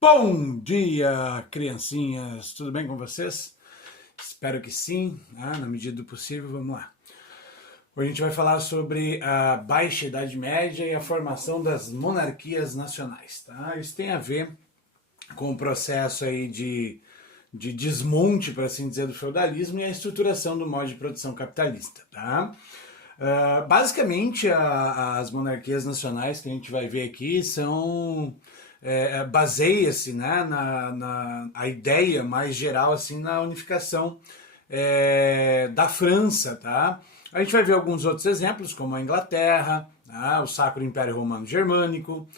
Bom dia, criancinhas! Tudo bem com vocês? Espero que sim, na medida do possível, vamos lá. Hoje a gente vai falar sobre a Baixa Idade Média e a formação das monarquias nacionais, tá? Isso tem a ver com o processo aí de desmonte, por assim dizer, do feudalismo e a estruturação do modo de produção capitalista, tá? Basicamente, as monarquias nacionais que a gente vai ver aqui são baseia-se, né, a ideia mais geral assim na unificação da França, tá? A gente vai ver alguns outros exemplos, como a Inglaterra, tá? O Sacro Império Romano Germânico,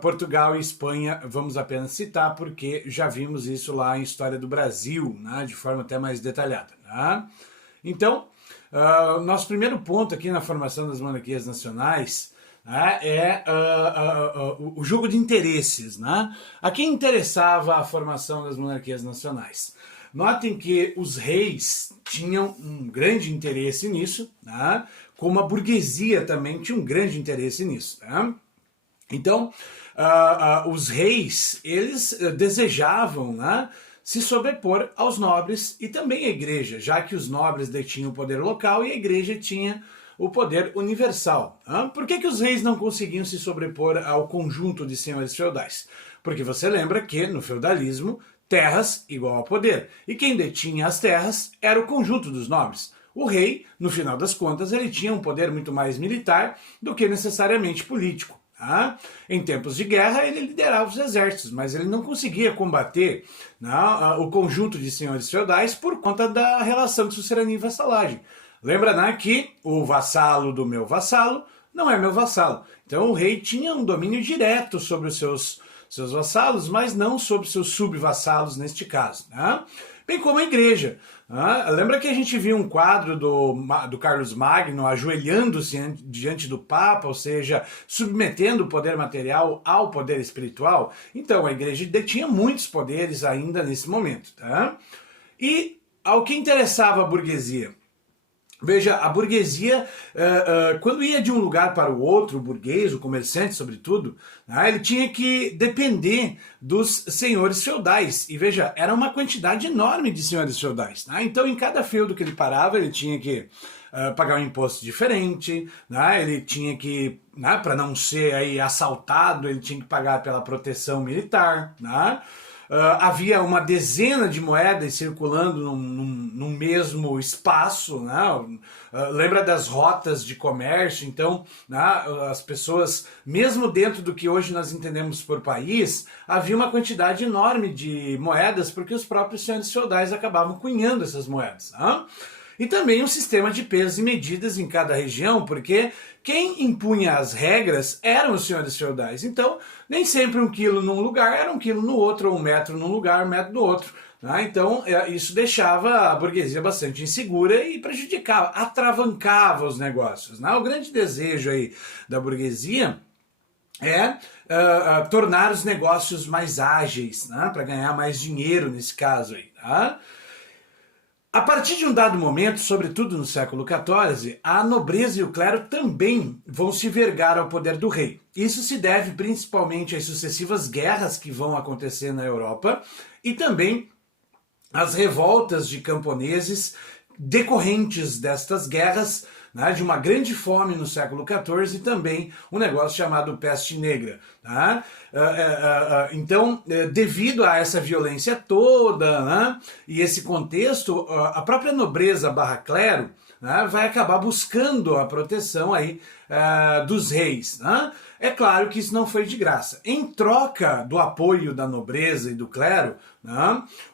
Portugal e Espanha, vamos apenas citar, porque já vimos isso lá em História do Brasil, né, de forma até mais detalhada. Tá? Então, nosso primeiro ponto aqui na formação das monarquias nacionais o jogo de interesses. Né? A quem interessava a formação das monarquias nacionais? Notem que os reis tinham um grande interesse nisso, né? Como a burguesia também tinha um grande interesse nisso. Né? Então, os reis, eles desejavam, né, se sobrepor aos nobres e também à igreja, já que os nobres detinham o poder local e a igreja tinha o poder universal. Por que os reis não conseguiam se sobrepor ao conjunto de senhores feudais? Porque você lembra que, no feudalismo, terras igual a poder. E quem detinha as terras era o conjunto dos nobres. O rei, no final das contas, ele tinha um poder muito mais militar do que necessariamente político. Tá? Em tempos de guerra, ele liderava os exércitos, mas ele não conseguia combater, né, o conjunto de senhores feudais por conta da relação de sucerania e vassalagem. Lembra, né, que o vassalo do meu vassalo não é meu vassalo. Então o rei tinha um domínio direto sobre os seus vassalos, mas não sobre seus subvassalos neste caso. Né? Bem como a igreja. Lembra que a gente viu um quadro do Carlos Magno ajoelhando-se diante do Papa, ou seja, submetendo o poder material ao poder espiritual? Então a igreja detinha muitos poderes ainda nesse momento. Tá? E ao que interessava a burguesia? Veja, a burguesia, quando ia de um lugar para o outro, o burguês, o comerciante sobretudo, ele tinha que depender dos senhores feudais. E veja, era uma quantidade enorme de senhores feudais. Então, em cada feudo que ele parava, ele tinha que pagar um imposto diferente, ele tinha que, para não ser aí assaltado, ele tinha que pagar pela proteção militar, havia uma dezena de moedas circulando num mesmo espaço, né? Lembra das rotas de comércio? Então, né, as pessoas, mesmo dentro do que hoje nós entendemos por país, havia uma quantidade enorme de moedas, porque os próprios senhores feudais acabavam cunhando essas moedas. Né? E também um sistema de pesos e medidas em cada região, porque quem impunha as regras eram os senhores feudais. Então, nem sempre 1 quilo num lugar era 1 quilo no outro, ou 1 metro num lugar, 1 metro no outro. Então, isso deixava a burguesia bastante insegura e prejudicava, atravancava os negócios. O grande desejo aí da burguesia é tornar os negócios mais ágeis, para ganhar mais dinheiro nesse caso aí. A partir de um dado momento, sobretudo no século XIV, a nobreza e o clero também vão se vergar ao poder do rei. Isso se deve principalmente às sucessivas guerras que vão acontecer na Europa e também às revoltas de camponeses decorrentes destas guerras, de uma grande fome no século XIV e também um negócio chamado peste negra. Então, devido a essa violência toda, e esse contexto, a própria nobreza barra clero vai acabar buscando a proteção aí, dos reis. É claro que isso não foi de graça. Em troca do apoio da nobreza e do clero,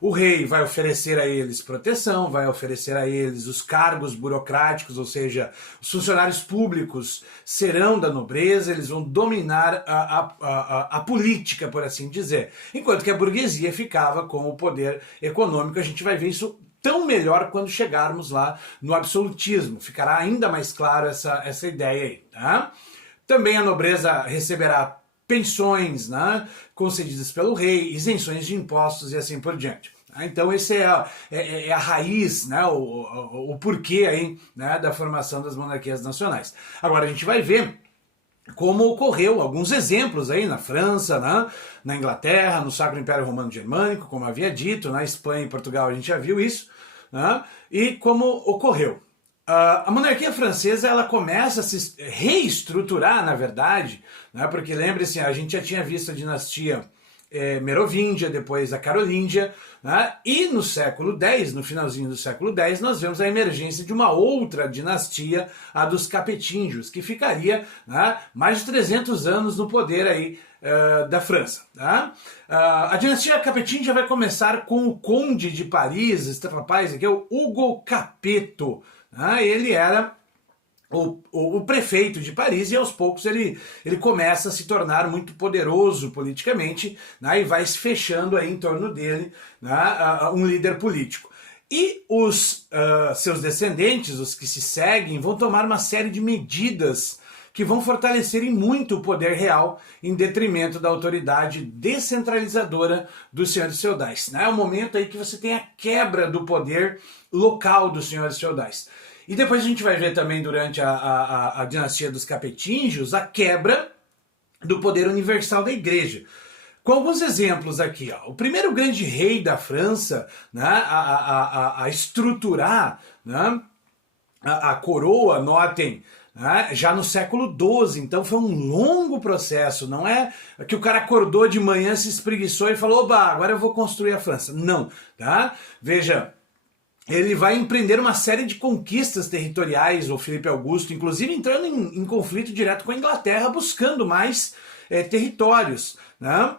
o rei vai oferecer a eles proteção, vai oferecer a eles os cargos burocráticos, ou seja, os funcionários públicos serão da nobreza, eles vão dominar a política, por assim dizer. Enquanto que a burguesia ficava com o poder econômico. A gente vai ver isso tão melhor quando chegarmos lá no absolutismo. Ficará ainda mais claro essa ideia aí. Tá? Também a nobreza receberá pensões, concedidas pelo rei, isenções de impostos e assim por diante. Então esse é a raiz, o porquê aí, da formação das monarquias nacionais. Agora a gente vai ver como ocorreu, alguns exemplos aí na França, né, na Inglaterra, no Sacro Império Romano Germânico, como havia dito, na Espanha e Portugal a gente já viu isso, né, e como ocorreu. A monarquia francesa ela começa a se reestruturar, na verdade, né, porque lembre-se, a gente já tinha visto a dinastia Merovíngia, depois a Carolíngia, né? E no século X, no finalzinho do século X, nós vemos a emergência de uma outra dinastia, a dos Capetingios, que ficaria, né, mais de 300 anos no poder aí da França. Tá? A dinastia Capetingia vai começar com o conde de Paris, este rapaz aqui é o Ugo Capeto. Né? Ele era o prefeito de Paris e aos poucos ele começa a se tornar muito poderoso politicamente, né, e vai se fechando aí em torno dele, né, um líder político. E os seus descendentes, os que se seguem, vão tomar uma série de medidas que vão fortalecerem muito o poder real em detrimento da autoridade descentralizadora dos senhores feudais. Né? É o momento aí que você tem a quebra do poder local dos senhores feudais. E depois a gente vai ver também durante a dinastia dos Capetingios a quebra do poder universal da igreja. Com alguns exemplos aqui. Ó. O primeiro grande rei da França, né, a estruturar, né, a coroa, notem, né, já no século XII. Então foi um longo processo. Não é que o cara acordou de manhã, se espreguiçou e falou, oba, agora eu vou construir a França. Não. Tá? Veja, ele vai empreender uma série de conquistas territoriais, o Filipe Augusto, inclusive entrando em conflito direto com a Inglaterra, buscando mais territórios. Né?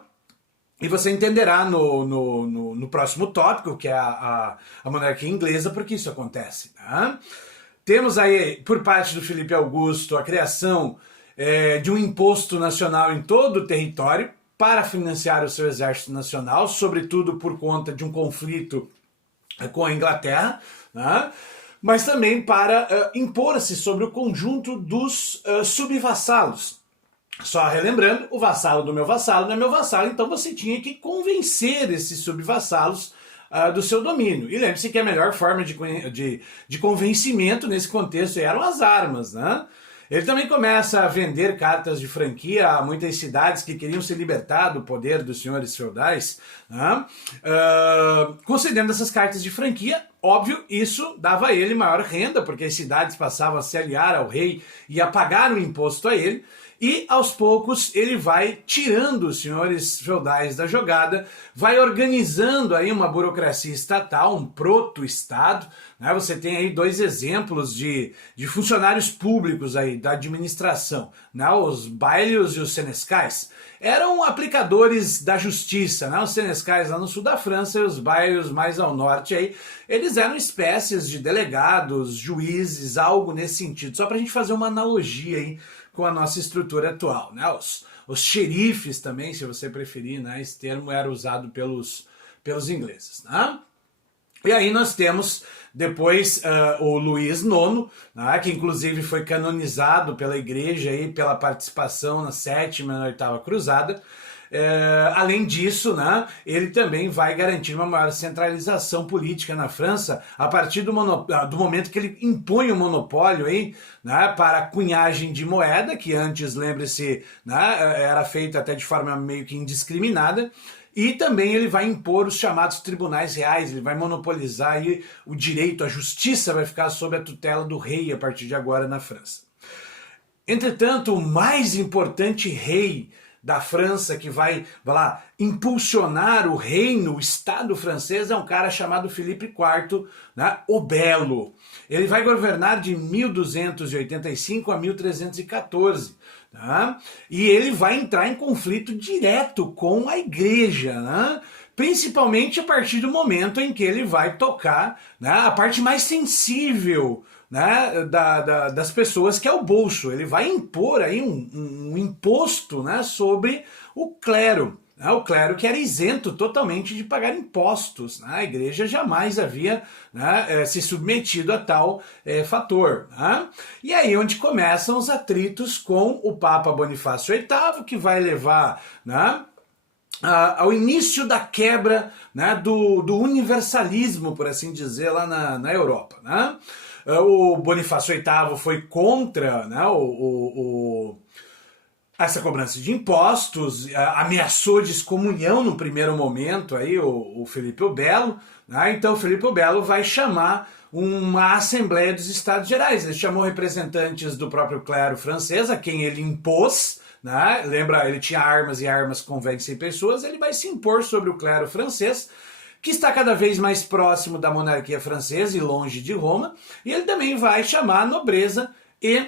E você entenderá no próximo tópico, que é a monarquia inglesa, porque isso acontece. Né? Temos aí, por parte do Filipe Augusto, a criação de um imposto nacional em todo o território para financiar o seu exército nacional, sobretudo por conta de um conflito com a Inglaterra, né? Mas também para impor-se sobre o conjunto dos subvassalos. Só relembrando, o vassalo do meu vassalo não é meu vassalo, então você tinha que convencer esses subvassalos do seu domínio. E lembre-se que a melhor forma de convencimento nesse contexto eram as armas, né? Ele também começa a vender cartas de franquia a muitas cidades que queriam se libertar do poder dos senhores feudais, né? Concedendo essas cartas de franquia. Óbvio, isso dava a ele maior renda, porque as cidades passavam a se aliar ao rei e a pagar o imposto a ele. E aos poucos ele vai tirando os senhores feudais da jogada, vai organizando aí uma burocracia estatal, um proto-estado. Né? Você tem aí dois exemplos de funcionários públicos aí da administração, né? Os bailios e os senescais. Eram aplicadores da justiça, né? Os senescais lá no sul da França e os bailios mais ao norte aí, eles eram espécies de delegados, juízes, algo nesse sentido. Só para a gente fazer uma analogia aí com a nossa estrutura atual. Né? Os xerifes também, se você preferir, né? Esse termo era usado pelos ingleses. Né? E aí nós temos depois o Luís IX, né? Que inclusive foi canonizado pela igreja aí, pela participação na 7ª e na 8ª cruzada. Além disso, né, ele também vai garantir uma maior centralização política na França a partir do momento que ele impõe o monopólio aí, né, para a cunhagem de moeda, que antes, lembre-se, né, era feita até de forma meio que indiscriminada. E também ele vai impor os chamados tribunais reais, ele vai monopolizar aí o direito, a justiça vai ficar sob a tutela do rei a partir de agora na França. Entretanto, o mais importante rei da França que vai lá, impulsionar o reino, o Estado francês, é um cara chamado Filipe IV, né, o Belo. Ele vai governar de 1285 a 1314. Tá? E ele vai entrar em conflito direto com a igreja, né? Principalmente a partir do momento em que ele vai tocar, né, a parte mais sensível, né, das pessoas, que é o bolso. Ele vai impor aí um imposto, né, sobre o clero. Né, o clero que era isento totalmente de pagar impostos. Né, a igreja jamais havia, né, se submetido a tal fator. Né, e aí onde começam os atritos com o Papa Bonifácio VIII, que vai levar, né, ao início da quebra, né, do universalismo, por assim dizer, lá na Europa. Né? O Bonifácio VIII foi contra, né, essa cobrança de impostos, ameaçou de excomunhão no primeiro momento aí o Felipe o Belo, né? Então o Felipe o Belo vai chamar uma Assembleia dos Estados Gerais. Ele chamou representantes do próprio clero francês, a quem ele impôs, né? Lembra, ele tinha armas e armas convencem pessoas, ele vai se impor sobre o clero francês, que está cada vez mais próximo da monarquia francesa e longe de Roma, e ele também vai chamar a nobreza e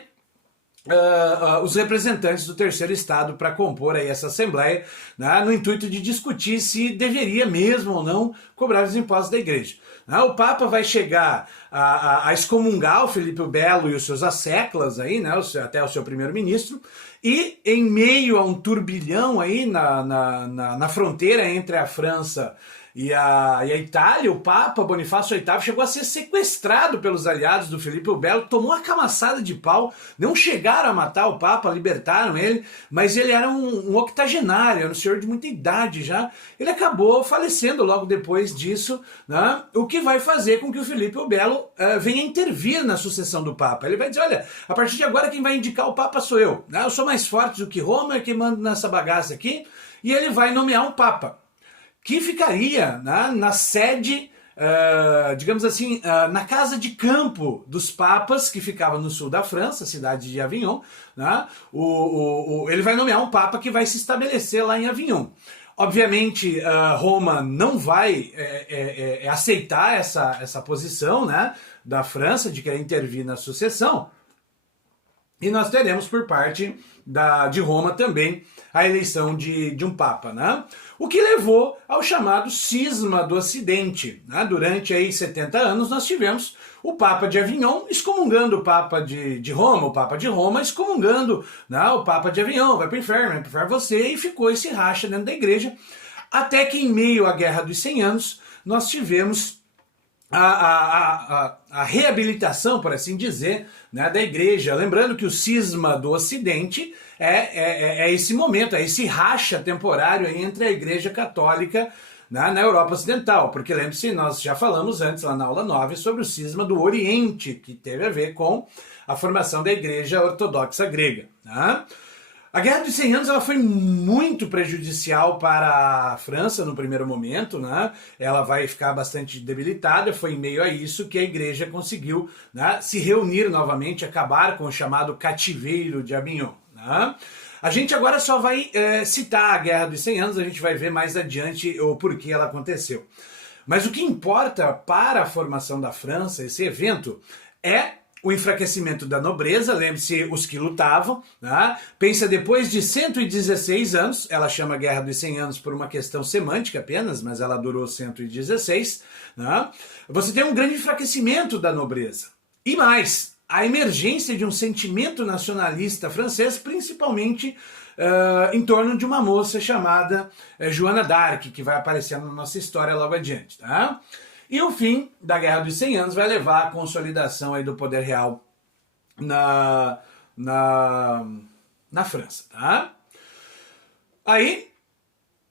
os representantes do terceiro estado para compor aí essa assembleia, né, no intuito de discutir se deveria mesmo ou não cobrar os impostos da igreja. O Papa vai chegar a excomungar o Felipe o Belo e os seus asseclas aí, né, até o seu primeiro-ministro, e em meio a um turbilhão aí na fronteira entre a França e a Itália, o Papa Bonifácio VIII chegou a ser sequestrado pelos aliados do Felipe o Belo, tomou uma camaçada de pau, não chegaram a matar o Papa, libertaram ele, mas ele era um octogenário, era um senhor de muita idade já, ele acabou falecendo logo depois disso, né? O que vai fazer com que o Felipe o Belo venha intervir na sucessão do Papa. Ele vai dizer, olha, a partir de agora quem vai indicar o Papa sou eu, né? Eu sou mais forte do que Roma, é quem manda nessa bagaça aqui, e ele vai nomear um Papa, que ficaria, né, na sede, digamos assim, na casa de campo dos papas, que ficava no sul da França, cidade de Avignon, né? Ele vai nomear um papa que vai se estabelecer lá em Avignon. Obviamente, Roma não vai aceitar essa posição, né, da França de querer intervir na sucessão, e nós teremos por parte de Roma também a eleição de um Papa, né? O que levou ao chamado cisma do Ocidente, né? Durante aí 70 anos nós tivemos o Papa de Avignon excomungando o Papa de Roma, o Papa de Roma excomungando, né, o Papa de Avignon, vai para o inferno você, e ficou esse racha dentro da igreja, até que em meio à Guerra dos 100 Anos nós tivemos a reabilitação, por assim dizer, né, da igreja. Lembrando que o cisma do Ocidente é esse momento, é esse racha temporário entre a igreja católica, né, na Europa Ocidental, porque lembre-se, nós já falamos antes lá na aula 9 sobre o cisma do Oriente, que teve a ver com a formação da igreja ortodoxa grega, né? A Guerra dos 100 Anos ela foi muito prejudicial para a França no primeiro momento, né? Ela vai ficar bastante debilitada, foi em meio a isso que a igreja conseguiu, né, se reunir novamente, acabar com o chamado cativeiro de Avignon, né? A gente agora só vai citar a Guerra dos 100 Anos, a gente vai ver mais adiante o porquê ela aconteceu. Mas o que importa para a formação da França, esse evento, é o enfraquecimento da nobreza. Lembre-se, os que lutavam, né? Pensa, depois de 116 anos, ela chama Guerra dos 100 Anos por uma questão semântica apenas, mas ela durou 116, né? Você tem um grande enfraquecimento da nobreza. E mais, a emergência de um sentimento nacionalista francês, principalmente em torno de uma moça chamada Joana d'Arc, que vai aparecer na nossa história logo adiante, tá? E o fim da Guerra dos 100 Anos vai levar à consolidação aí do poder real na França, tá? Aí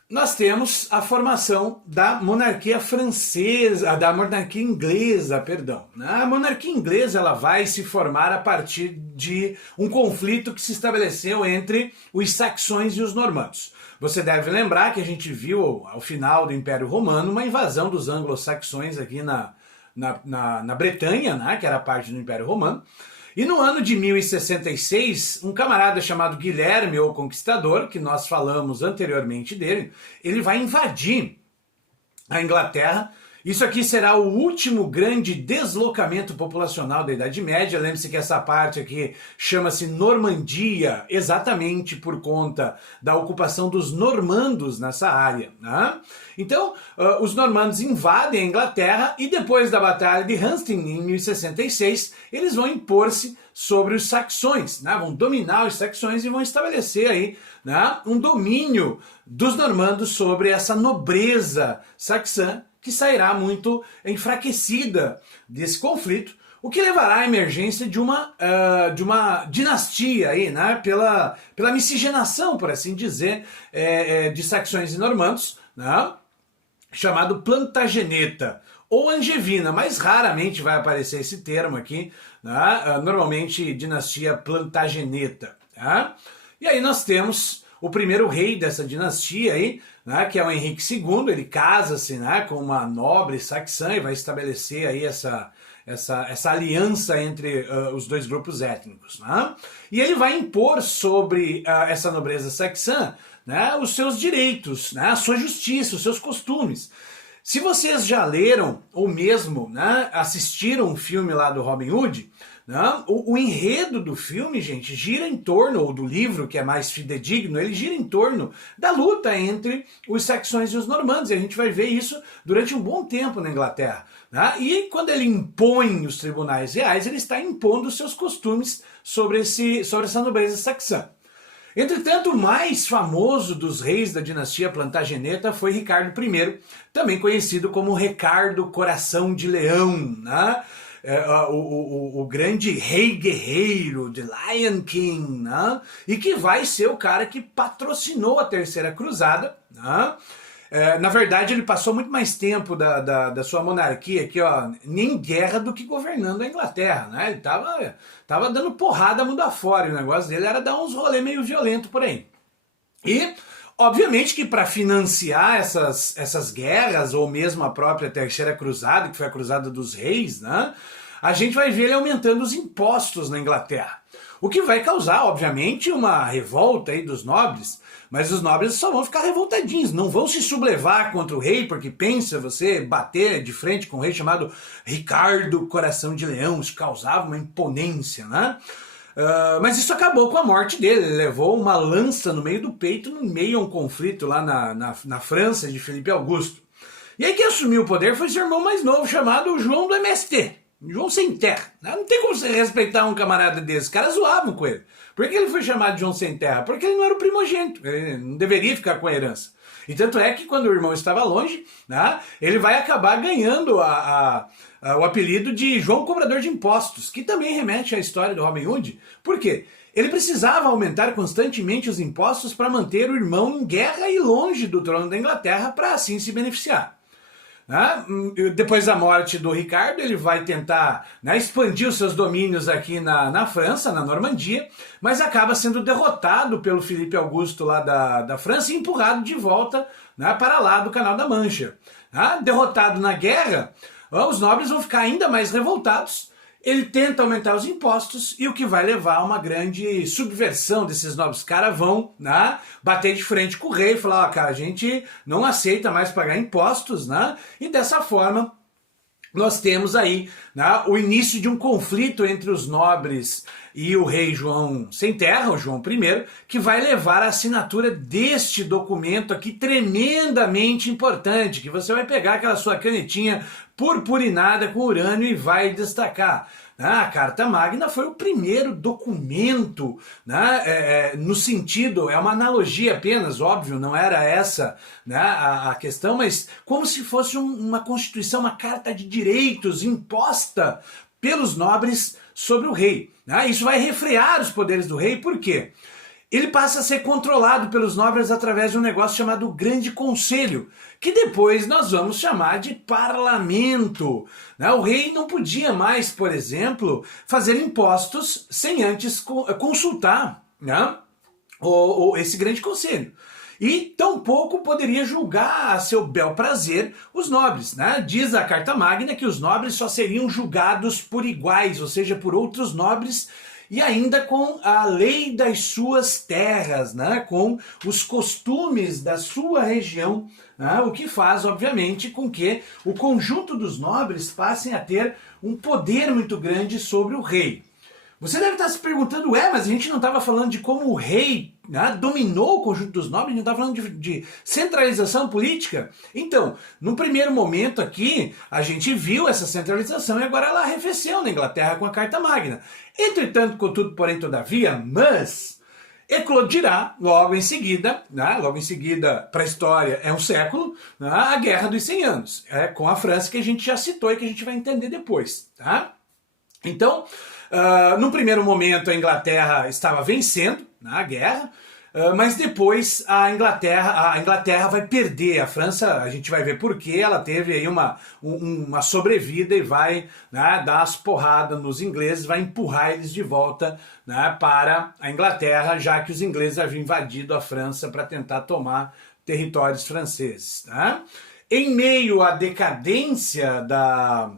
nós temos a formação da monarquia francesa, da monarquia inglesa, perdão. A monarquia inglesa ela vai se formar a partir de um conflito que se estabeleceu entre os saxões e os normandos. Você deve lembrar que a gente viu ao final do Império Romano uma invasão dos anglo-saxões aqui na Bretanha, né, que era parte do Império Romano. E no ano de 1066, um camarada chamado Guilherme o Conquistador, que nós falamos anteriormente dele, ele vai invadir a Inglaterra. Isso aqui será o último grande deslocamento populacional da Idade Média. Lembre-se que essa parte aqui chama-se Normandia, exatamente por conta da ocupação dos normandos nessa área, né? Então, os normandos invadem a Inglaterra e depois da Batalha de Hastings, em 1066, eles vão impor-se sobre os saxões, né? Vão dominar os saxões e vão estabelecer aí, né, um domínio dos normandos sobre essa nobreza saxã, que sairá muito enfraquecida desse conflito, o que levará à emergência de uma dinastia aí, né, pela miscigenação, por assim dizer, de saxões e normandos, né, chamado Plantageneta ou Angevina, mas raramente vai aparecer esse termo aqui, né, normalmente dinastia Plantageneta, tá? E aí nós temos o primeiro rei dessa dinastia aí, né, que é o Henrique II. Ele casa-se, né, com uma nobre saxã e vai estabelecer aí essa aliança entre os dois grupos étnicos. Né? E ele vai impor sobre essa nobreza saxã, né, os seus direitos, né, a sua justiça, os seus costumes. Se vocês já leram ou mesmo, né, assistiram um filme lá do Robin Hood, né, o enredo do filme, gente, gira em torno, ou do livro que é mais fidedigno, ele gira em torno da luta entre os saxões e os normandos. E a gente vai ver isso durante um bom tempo na Inglaterra. Né? E quando ele impõe os tribunais reais, ele está impondo os seus costumes sobre essa nobreza saxã. Entretanto, o mais famoso dos reis da dinastia Plantageneta foi Ricardo I, também conhecido como Ricardo Coração de Leão, né? O grande rei guerreiro, The Lion King, né? E que vai ser o cara que patrocinou a Terceira Cruzada, né? Na verdade, ele passou muito mais tempo da sua monarquia aqui, ó, em guerra do que governando a Inglaterra, né? Ele tava dando porrada mundo afora, e o negócio dele era dar uns rolê meio violento por aí. E, obviamente que para financiar essas guerras, ou mesmo a própria Terceira Cruzada, que foi a Cruzada dos Reis, né? A gente vai ver ele aumentando os impostos na Inglaterra. O que vai causar, obviamente, uma revolta aí dos nobres, mas os nobres só vão ficar revoltadinhos, não vão se sublevar contra o rei, porque pensa você bater de frente com um rei chamado Ricardo Coração de Leão, isso causava uma imponência, né? Mas isso acabou com a morte dele. Ele levou uma lança no meio do peito, no meio a um conflito lá na França de Felipe Augusto. E aí quem assumiu o poder foi seu irmão mais novo, chamado João do MST, João Sem Terra. Não tem como você respeitar um camarada desse. Os caras zoavam com ele. Por que ele foi chamado de João Sem Terra? Porque ele não era o primogênito, ele não deveria ficar com a herança. E tanto é que quando o irmão estava longe, né, ele vai acabar ganhando o apelido de João Cobrador de Impostos, que também remete à história do Robin Hood. Por quê? Ele precisava aumentar constantemente os impostos para manter o irmão em guerra e longe do trono da Inglaterra, para assim se beneficiar. Depois da morte do Ricardo, ele vai tentar, né, expandir os seus domínios aqui na França, na Normandia, mas acaba sendo derrotado pelo Felipe Augusto lá da França e empurrado de volta, né, para lá do Canal da Mancha. Derrotado na guerra, os nobres vão ficar ainda mais revoltados. Ele tenta aumentar os impostos, e o que vai levar a uma grande subversão desses nobres. Os caras vão, né, bater de frente com o rei e falar, ó, cara, a gente não aceita mais pagar impostos, né? E dessa forma nós temos aí, né, o início de um conflito entre os nobres e o rei João Sem Terra, o João I, que vai levar à assinatura deste documento aqui tremendamente importante, que você vai pegar aquela sua canetinha purpurinada com urânio e vai destacar. A Carta Magna foi o primeiro documento, né, no sentido, é uma analogia apenas, óbvio, não era essa, né, a questão, mas como se fosse uma constituição, uma carta de direitos imposta pelos nobres sobre o rei. Isso vai refrear os poderes do rei, por quê? Ele passa a ser controlado pelos nobres através de um negócio chamado Grande Conselho, que depois nós vamos chamar de parlamento. O rei não podia mais, por exemplo, fazer impostos sem antes consultar, né, esse Grande Conselho. E tampouco poderia julgar a seu bel prazer os nobres. Diz a Carta Magna que os nobres só seriam julgados por iguais, ou seja, por outros nobres, e ainda com a lei das suas terras, né, com os costumes da sua região, né, o que faz, obviamente, com que o conjunto dos nobres passem a ter um poder muito grande sobre o rei. Você deve estar se perguntando, mas a gente não estava falando de como o rei, né, dominou o conjunto dos nobres, a gente não estava falando de centralização política? Então, no primeiro momento aqui, a gente viu essa centralização e agora ela arrefeceu na Inglaterra com a Carta Magna. Entretanto, contudo, porém, todavia, mas eclodirá logo em seguida, para a história é um século, né, a Guerra dos 100 Anos, com a França, que a gente já citou e que a gente vai entender depois. Tá? Então, no primeiro momento a Inglaterra estava vencendo a guerra, mas depois a Inglaterra vai perder. A França, a gente vai ver por quê, ela teve aí uma sobrevida e vai, né, dar as porradas nos ingleses, vai empurrar eles de volta, né, para a Inglaterra, já que os ingleses haviam invadido a França para tentar tomar territórios franceses. Né? Em meio à decadência da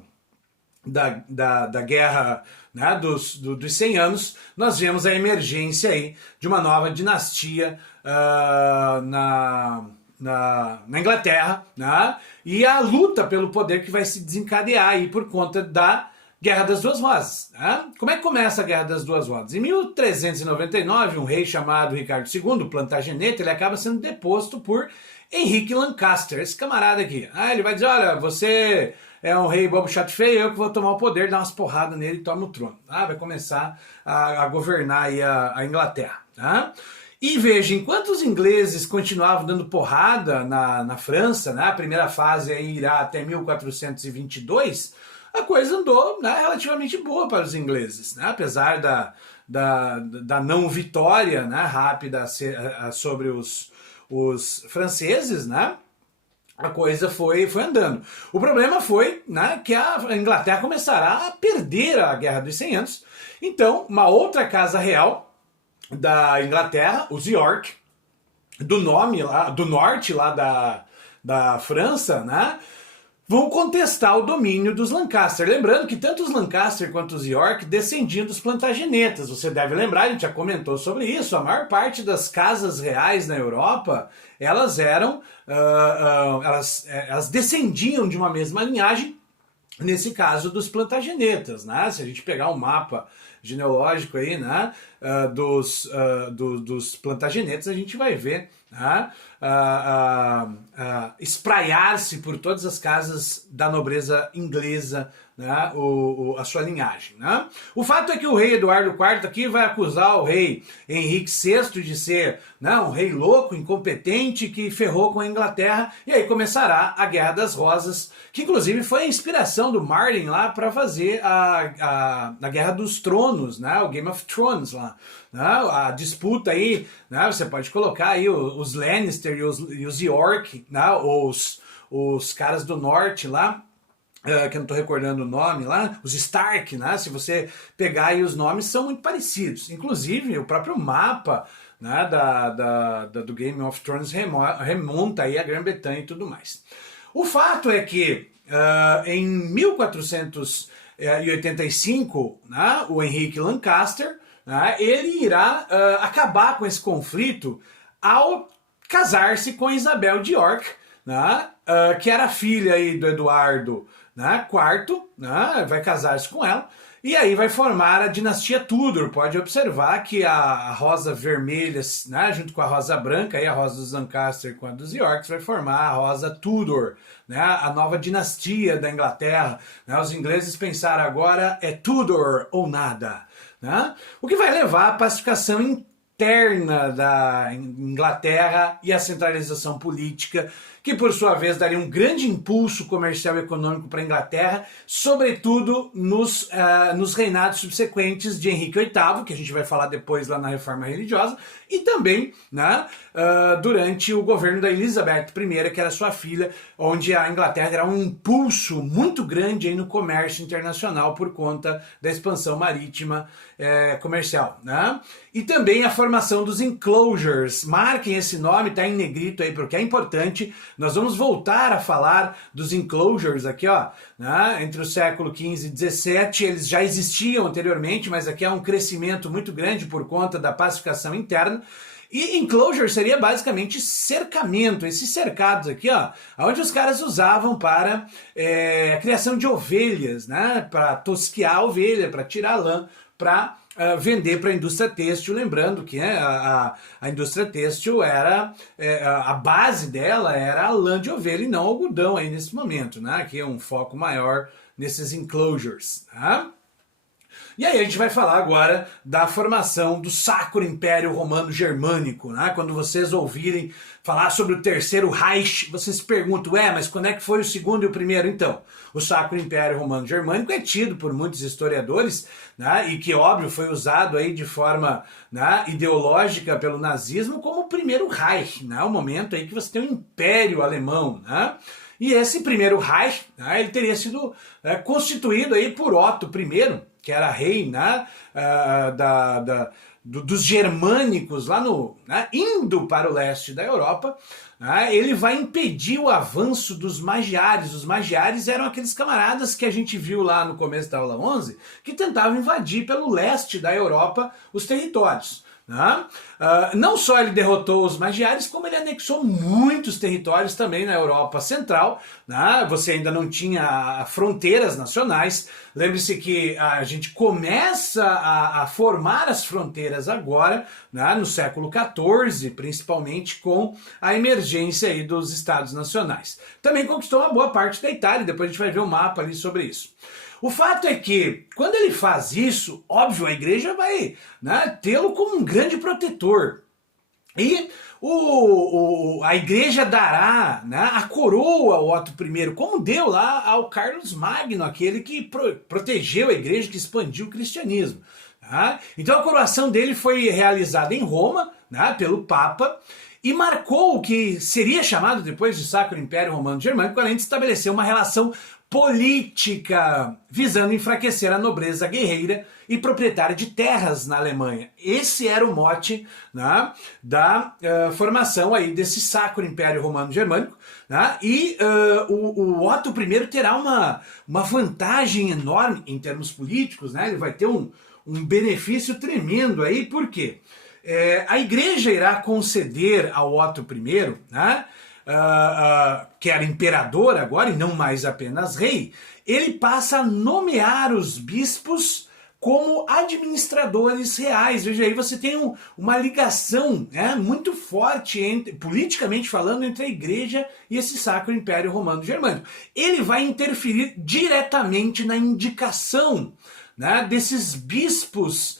guerra, né, dos 100 anos, nós vemos a emergência aí de uma nova dinastia na Inglaterra, né, e a luta pelo poder que vai se desencadear aí por conta da Guerra das Duas Rosas. Né? Como é que começa a Guerra das Duas Rosas? Em 1399, um rei chamado Ricardo II, Plantagenet, ele acaba sendo deposto por Henrique Lancaster, esse camarada aqui. Ele vai dizer, olha, você é um rei bobo chato feio, eu que vou tomar o poder, dar umas porradas nele e toma o trono. Vai começar a governar aí a Inglaterra. Tá? E veja, enquanto os ingleses continuavam dando porrada na França, né, a primeira fase aí irá até 1422, a coisa andou, né, relativamente boa para os ingleses, né, apesar da não vitória, né, rápida sobre os franceses, né, a coisa foi andando. O problema foi, né, que a Inglaterra começará a perder a Guerra dos 100 Anos. Então, uma outra casa real da Inglaterra, os York, do norte lá da França, né, vão contestar o domínio dos Lancaster. Lembrando que tanto os Lancaster quanto os York descendiam dos Plantagenetas. Você deve lembrar, a gente já comentou sobre isso, a maior parte das casas reais na Europa, elas eram, elas descendiam de uma mesma linhagem, nesse caso dos Plantagenetas, né? Se a gente pegar um mapa genealógico aí, né, dos Plantagenetas, a gente vai ver, né, espraiar-se por todas as casas da nobreza inglesa, né, a sua linhagem. Né? O fato é que o rei Eduardo IV aqui vai acusar o rei Henrique VI de ser, né, um rei louco, incompetente, que ferrou com a Inglaterra, e aí começará a Guerra das Rosas, que inclusive foi a inspiração do Martin lá para fazer a Guerra dos Tronos, né, o Game of Thrones lá. Né, a disputa aí, né, você pode colocar aí os Lannister e os York, né, os caras do norte lá, que eu não estou recordando o nome lá, os Stark, né? Se você pegar aí os nomes, são muito parecidos. Inclusive, o próprio mapa, né, do Game of Thrones remonta aí a Grã-Bretanha e tudo mais. O fato é que em 1485, né, o Henrique Lancaster, né, ele irá acabar com esse conflito ao casar-se com Isabel de York, né, que era filha aí do Eduardo, né, IV, né, vai casar-se com ela, e aí vai formar a dinastia Tudor. Pode observar que a rosa vermelha, né, junto com a rosa branca, aí a rosa dos Lancaster com a dos Yorks, vai formar a rosa Tudor, né, a nova dinastia da Inglaterra. Né, os ingleses pensaram agora é Tudor ou nada. Né, o que vai levar à pacificação interna da Inglaterra e a centralização política, que por sua vez daria um grande impulso comercial e econômico para a Inglaterra, sobretudo nos reinados subsequentes de Henrique VIII, que a gente vai falar depois lá na Reforma Religiosa, e também, né, durante o governo da Elizabeth I, que era sua filha, onde a Inglaterra terá um impulso muito grande aí no comércio internacional por conta da expansão marítima comercial. Né? E também a formação dos enclosures. Marquem esse nome, tá em negrito aí, porque é importante. Nós vamos voltar a falar dos enclosures aqui, ó, né? Entre o século XV e XVII, eles já existiam anteriormente, mas aqui há um crescimento muito grande por conta da pacificação interna. E enclosure seria basicamente cercamento, esses cercados aqui, ó, onde os caras usavam para a criação de ovelhas, né? Para tosquiar a ovelha, para tirar lã, para vender para a indústria têxtil, lembrando que a indústria têxtil era, a base dela era a lã de ovelha e não algodão aí nesse momento, né? Aqui é um foco maior nesses enclosures, tá? E aí a gente vai falar agora da formação do Sacro Império Romano Germânico, né? Quando vocês ouvirem falar sobre o Terceiro Reich, vocês se perguntam, mas quando é que foi o segundo e o primeiro? Então, o Sacro Império Romano Germânico é tido por muitos historiadores, né, e que, óbvio, foi usado aí de forma, né, ideológica pelo nazismo como o primeiro Reich, né, o momento aí que você tem o Império Alemão, né? E esse primeiro Reich, né, ele teria sido constituído aí por Otto I, que era rei, né, dos germânicos lá indo para o leste da Europa. Ele vai impedir o avanço dos magiares. Os magiares eram aqueles camaradas que a gente viu lá no começo da aula 11, que tentavam invadir pelo leste da Europa os territórios. Não só ele derrotou os magiares, como ele anexou muitos territórios também na Europa Central. Você ainda não tinha fronteiras nacionais. Lembre-se que a gente começa a formar as fronteiras agora, no século XIV, principalmente com a emergência aí dos Estados Nacionais. Também conquistou uma boa parte da Itália, depois a gente vai ver um mapa ali sobre isso. O fato é que, quando ele faz isso, óbvio, a igreja vai tê-lo como um grande protetor. E a igreja dará a coroa ao Otto I, como deu lá ao Carlos Magno, aquele que protegeu a igreja, que expandiu o cristianismo. Então a coroação dele foi realizada em Roma, pelo Papa, e marcou o que seria chamado depois de Sacro Império Romano Germânico, além de estabelecer uma relação política, visando enfraquecer a nobreza guerreira e proprietária de terras na Alemanha. Esse era o mote da formação aí desse Sacro Império Romano Germânico. E o Otto I terá uma vantagem enorme em termos políticos. Ele vai ter um benefício tremendo aí, por quê? A igreja irá conceder ao Otto I, que era imperador agora e não mais apenas rei, ele passa a nomear os bispos como administradores reais. Veja aí, você tem uma ligação muito forte, politicamente falando, entre a igreja e esse Sacro Império Romano Germânico. Ele vai interferir diretamente na indicação desses bispos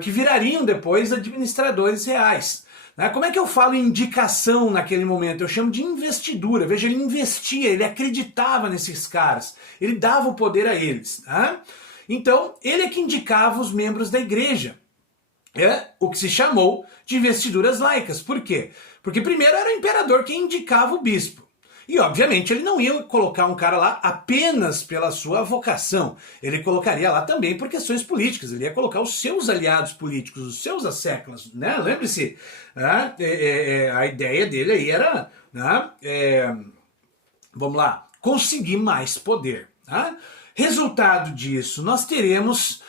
que virariam depois administradores reais. Como é que eu falo indicação naquele momento? Eu chamo de investidura. Veja, ele investia, ele acreditava nesses caras, ele dava o poder a eles. Então, ele é que indicava os membros da igreja. O que se chamou de investiduras laicas. Por quê? Porque primeiro era o imperador quem indicava o bispo. E, obviamente, ele não ia colocar um cara lá apenas pela sua vocação. Ele colocaria lá também por questões políticas. Ele ia colocar os seus aliados políticos, os seus asseclas. Lembre-se, a ideia dele aí era, vamos lá, conseguir mais poder. Resultado disso, nós teremos,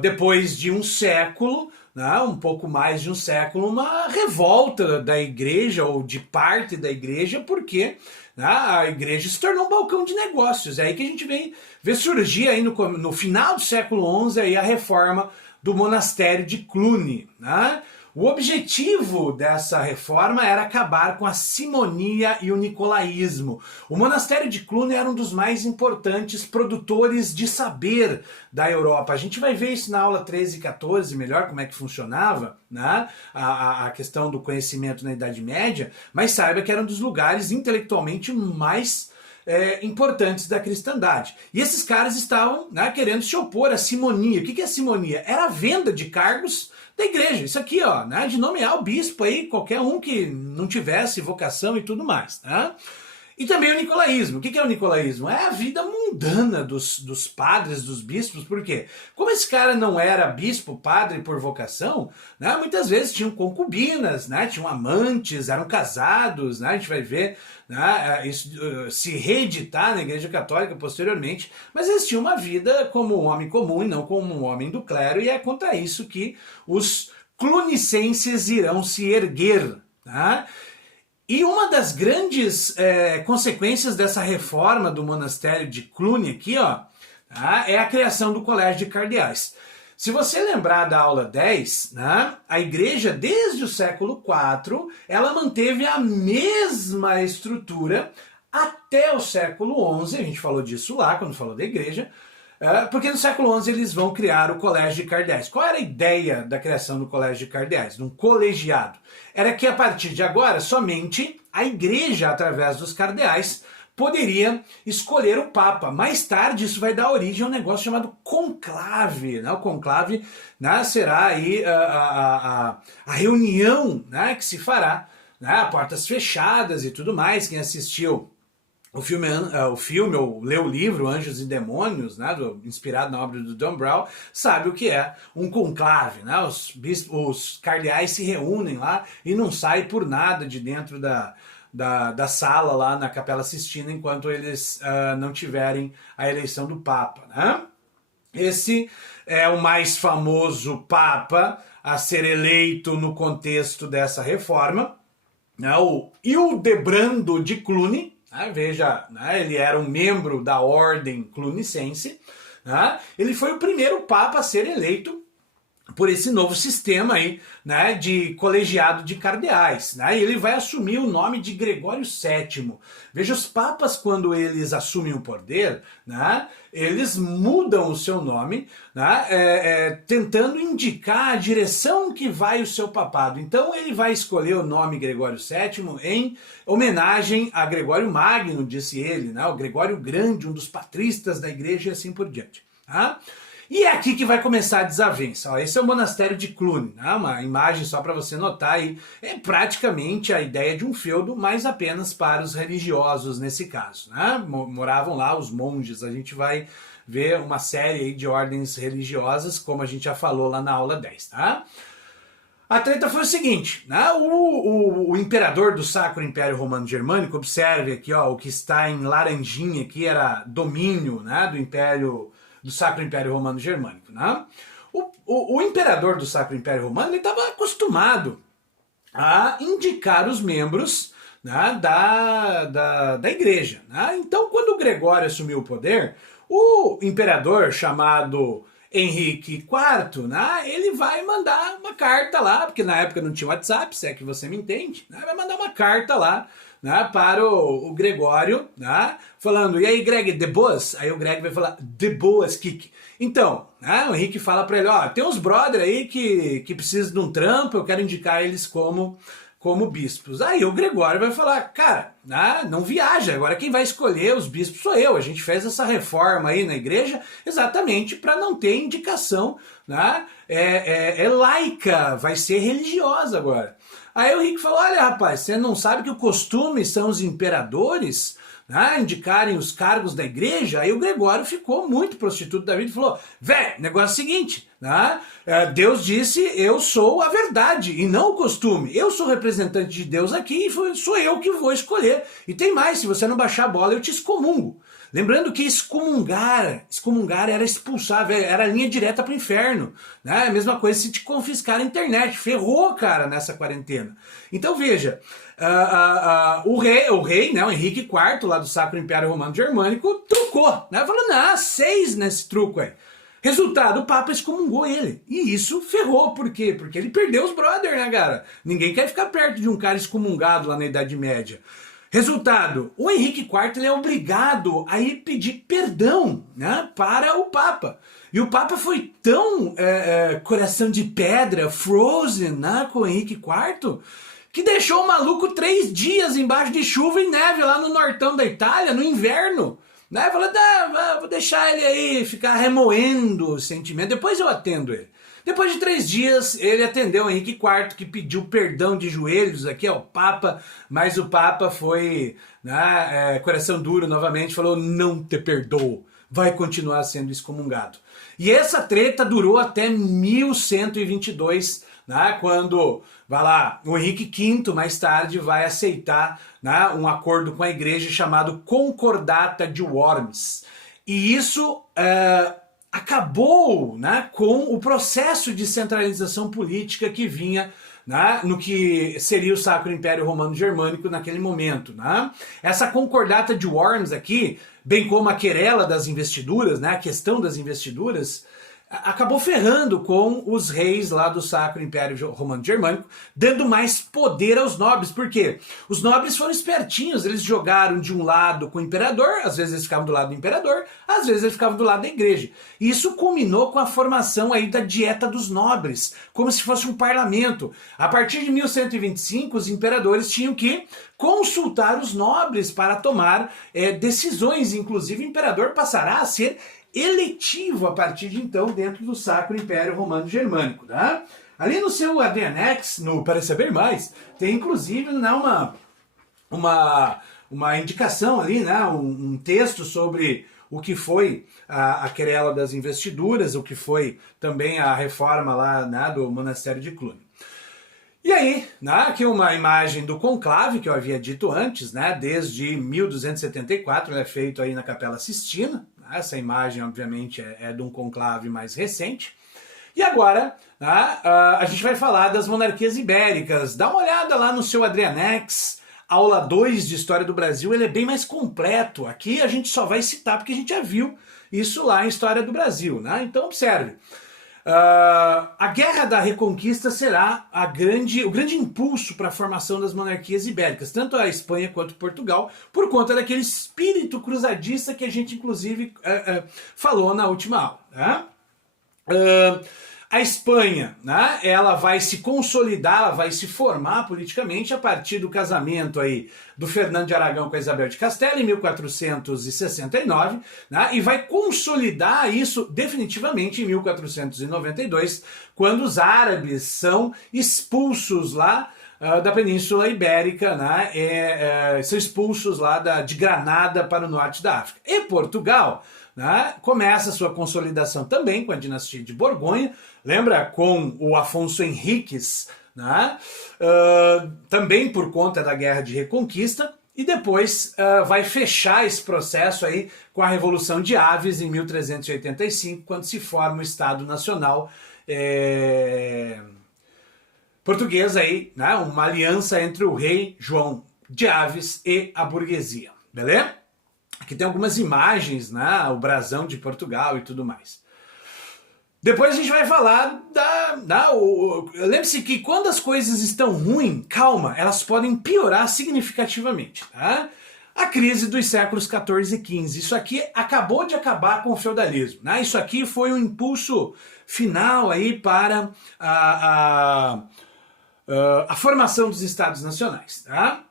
depois de um século, um pouco mais de um século, uma revolta da igreja ou de parte da igreja, porque a igreja se tornou um balcão de negócios. É aí que a gente vê surgir aí no final do século XI aí a reforma do monastério de Cluny. O objetivo dessa reforma era acabar com a simonia e o nicolaísmo. O monastério de Cluny era um dos mais importantes produtores de saber da Europa. A gente vai ver isso na aula 13 e 14, melhor como é que funcionava, a questão do conhecimento na Idade Média, mas saiba que era um dos lugares intelectualmente mais importantes da cristandade. E esses caras estavam querendo se opor à simonia. O que é a simonia? Era a venda de cargos da igreja. Isso aqui, de nomear o bispo aí, qualquer um que não tivesse vocação e tudo mais. E também o nicolaísmo. O que é o nicolaísmo? É a vida mundana dos padres, dos bispos. Por quê? Como esse cara não era bispo, padre por vocação, muitas vezes tinham concubinas, tinham amantes, eram casados. A gente vai ver isso se reeditar na Igreja Católica posteriormente. Mas eles tinham uma vida como um homem comum e não como um homem do clero. E é contra isso que os clunicenses irão se erguer. E uma das grandes consequências dessa reforma do monastério de Cluny aqui, é a criação do Colégio de Cardeais. Se você lembrar da aula 10, a igreja, desde o século IV, ela manteve a mesma estrutura até o século XI, a gente falou disso lá, quando falou da igreja, Porque no século XI eles vão criar o Colégio de Cardeais. Qual era a ideia da criação do Colégio de Cardeais? De um colegiado. Era que a partir de agora, somente a igreja, através dos cardeais, poderia escolher o Papa. Mais tarde isso vai dar origem a um negócio chamado conclave. Né? O conclave, né, será aí a reunião, né, que se fará, né, a portas fechadas e tudo mais. Quem assistiu o filme ou leu o livro Anjos e Demônios, né, inspirado na obra do Dan Brown, sabe o que é um conclave. Né? Os cardeais se reúnem lá e não saem por nada de dentro da sala lá na Capela Sistina enquanto eles não tiverem a eleição do Papa. Né? Esse é o mais famoso Papa a ser eleito no contexto dessa reforma, né? O Hildebrando de Cluny. Veja, né, ele era um membro da ordem clunicense. Né? Ele foi o primeiro Papa a ser eleito por esse novo sistema aí, né, de colegiado de cardeais. Né? E ele vai assumir o nome de Gregório VII. Veja, os papas, quando eles assumem o poder, né, eles mudam o seu nome, né, tentando indicar a direção que vai o seu papado. Então ele vai escolher o nome Gregório VII em homenagem a Gregório Magno, disse ele, né, o Gregório Grande, um dos patristas da igreja e assim por diante. Tá? E é aqui que vai começar a desavença. Ó, esse é o monastério de Cluny, né? Uma imagem só para você notar aí. É praticamente a ideia de um feudo, mas apenas para os religiosos nesse caso. Né? Moravam lá os monges. A gente vai ver uma série aí de ordens religiosas, como a gente já falou lá na aula 10. Tá? A treta foi o seguinte, né? O imperador do Sacro Império Romano Germânico, observe aqui, ó, o que está em laranjinha aqui era domínio, né, do Sacro Império Romano Germânico. Né? O imperador do Sacro Império Romano estava acostumado a indicar os membros, né, da igreja. Né? Então, quando o Gregório assumiu o poder, o imperador chamado Henrique IV, né, ele vai mandar uma carta lá, porque na época não tinha WhatsApp, se é que você me entende, né, vai mandar uma carta lá, né, para o Gregório, né, falando, e aí Greg, de boas? Aí o Greg vai falar, de boas, Kik. Então, né, o Henrique fala para ele, ó, tem uns brother aí que precisam de um trampo, eu quero indicar eles como bispos. Aí o Gregório vai falar, cara, né, não viaja, agora quem vai escolher os bispos sou eu, a gente fez essa reforma aí na igreja exatamente para não ter indicação, né, laica, vai ser religiosa agora. Aí o Henrique falou, olha rapaz, você não sabe que o costume são os imperadores, né, indicarem os cargos da igreja? Aí o Gregório ficou muito prostituto da vida e falou, velho, negócio é o seguinte, né, Deus disse, eu sou a verdade e não o costume, eu sou representante de Deus aqui e sou eu que vou escolher. E tem mais, se você não baixar a bola eu te excomungo. Lembrando que excomungar era expulsar, era linha direta para o inferno. Né? A mesma coisa se te confiscar a internet. Ferrou, cara, nessa quarentena. Então veja, o rei, né, o Henrique IV, lá do Sacro Império Romano Germânico, trucou. Né? Falou, não, 6 nesse truco aí. Resultado, o Papa excomungou ele. E isso ferrou. Por quê? Porque ele perdeu os brothers, né, cara? Ninguém quer ficar perto de um cara excomungado lá na Idade Média. Resultado, o Henrique IV ele é obrigado a ir pedir perdão, né, para o Papa. E o Papa foi tão coração de pedra, frozen, né, com o Henrique IV, que deixou o maluco 3 dias embaixo de chuva e neve lá no nortão da Itália, no inverno. Né? Falou, vou deixar ele aí ficar remoendo o sentimento, depois eu atendo ele. Depois de 3 dias, ele atendeu o Henrique IV, que pediu perdão de joelhos aqui ao Papa, mas o Papa foi, né, coração duro novamente, falou, não te perdoo, vai continuar sendo excomungado. E essa treta durou até 1122, né, quando, vai lá, o Henrique V, mais tarde, vai aceitar, né, um acordo com a igreja chamado Concordata de Worms. E isso acabou, né, com o processo de centralização política que vinha, né, no que seria o Sacro Império Romano Germânico naquele momento. Né? Essa concordata de Worms aqui, bem como a querela das investiduras, né, a questão das investiduras, acabou ferrando com os reis lá do Sacro Império Romano Germânico, dando mais poder aos nobres. Por quê? Os nobres foram espertinhos, eles jogaram de um lado com o imperador, às vezes eles ficavam do lado do imperador, às vezes eles ficavam do lado da igreja. E isso culminou com a formação aí da Dieta dos Nobres, como se fosse um parlamento. A partir de 1125, os imperadores tinham que consultar os nobres para tomar decisões. Inclusive, o imperador passará a ser eletivo a partir de então dentro do Sacro Império Romano Germânico, tá? Ali no seu Adrianex, no Para Saber Mais, tem inclusive uma indicação ali, né, um texto sobre o que foi a querela das investiduras, o que foi também a reforma lá, né, do monastério de Cluny. E aí, né, aqui uma imagem do conclave que eu havia dito antes, né, desde 1274, ele é feito aí na Capela Sistina. Essa imagem, obviamente, é de um conclave mais recente. E agora, né, a gente vai falar das monarquias ibéricas. Dá uma olhada lá no seu Adrianex, aula 2 de História do Brasil, ele é bem mais completo. Aqui a gente só vai citar porque a gente já viu isso lá em História do Brasil, né? Então observe. A Guerra da Reconquista será o grande impulso para a formação das monarquias ibéricas, tanto a Espanha quanto Portugal, por conta daquele espírito cruzadista que a gente inclusive falou na última aula. Né? A Espanha, né, ela vai se consolidar, ela vai se formar politicamente a partir do casamento aí do Fernando de Aragão com a Isabel de Castela em 1469, né, e vai consolidar isso definitivamente em 1492, quando os árabes são expulsos lá da Península Ibérica, né, são expulsos lá de Granada para o norte da África. E Portugal, né, começa a sua consolidação também com a dinastia de Borgonha, lembra, com o Afonso Henriques, né, também por conta da Guerra de Reconquista, e depois vai fechar esse processo aí com a Revolução de Aves em 1385, quando se forma o Estado Nacional português aí, né, uma aliança entre o rei João de Aves e a burguesia, beleza? Aqui tem algumas imagens, né, o brasão de Portugal e tudo mais. Depois a gente vai falar lembre-se que quando as coisas estão ruins, calma, elas podem piorar significativamente, tá? A crise dos séculos 14 e 15. Isso aqui acabou de acabar com o feudalismo, né? Isso aqui foi um impulso final aí para a formação dos estados nacionais, tá?